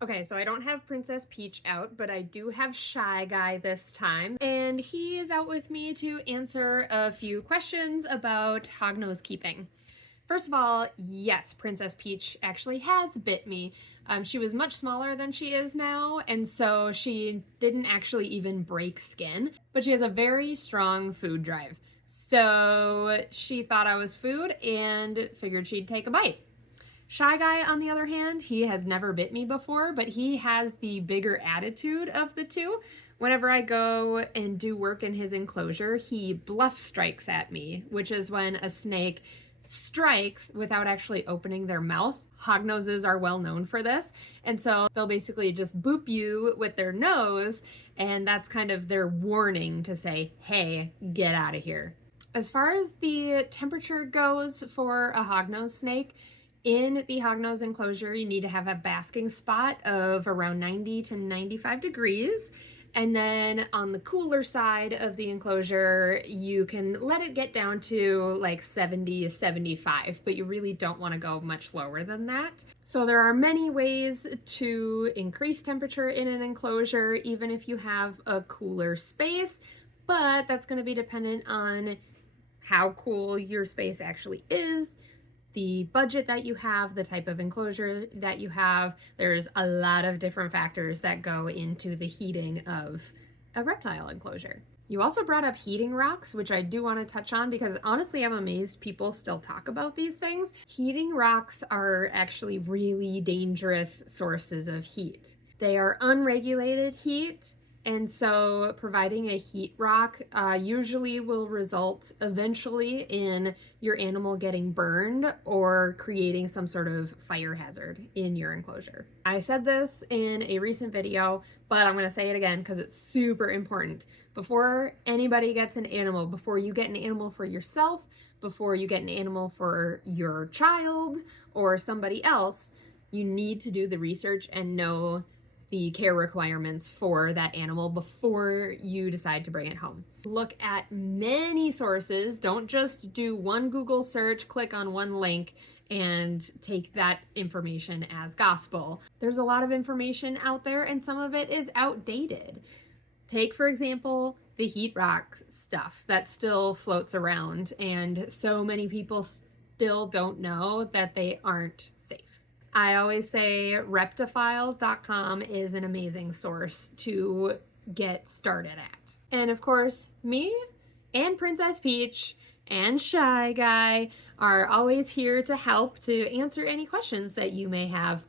Okay, so I don't have Princess Peach out, but I do have Shy Guy this time, and he is out with me to answer a few questions about hognose keeping. First of all, yes, Princess Peach actually has bit me. She was much smaller than she is now, and so she didn't actually even break skin, but she has a very strong food drive. So she thought I was food and figured she'd take a bite. Shy Guy, on the other hand, he has never bit me before, but he has the bigger attitude of the two. Whenever I go and do work in his enclosure, he bluff strikes at me, which is when a snake strikes without actually opening their mouth. Hognoses are well known for this, and so they'll basically just boop you with their nose, and that's kind of their warning to say, hey, get out of here. As far as the temperature goes for a hognose snake, in the hognose enclosure, you need to have a basking spot of around 90 to 95 degrees. And then on the cooler side of the enclosure, you can let it get down to like 70, 75, but you really don't want to go much lower than that. So there are many ways to increase temperature in an enclosure, even if you have a cooler space, but that's going to be dependent on how cool your space actually is, the budget that you have, the type of enclosure that you have. There's a lot of different factors that go into the heating of a reptile enclosure. You also brought up heating rocks, which I do want to touch on because honestly, I'm amazed people still talk about these things. Heating rocks are actually really dangerous sources of heat. They are unregulated heat, and so providing a heat rock usually will result eventually in your animal getting burned or creating some sort of fire hazard in your enclosure. I said this in a recent video, but I'm going to say it again because it's super important. Before anybody gets an animal, before you get an animal for yourself, before you get an animal for your child or somebody else, you need to do the research and know the care requirements for that animal before you decide to bring it home. Look at many sources. Don't just do one Google search, click on one link, and take that information as gospel. There's a lot of information out there, and some of it is outdated. Take, for example, the heat rock stuff that still floats around, and so many people still don't know that they aren't safe. I always say reptophiles.com is an amazing source to get started at. And of course, me and Princess Peach and Shy Guy are always here to help to answer any questions that you may have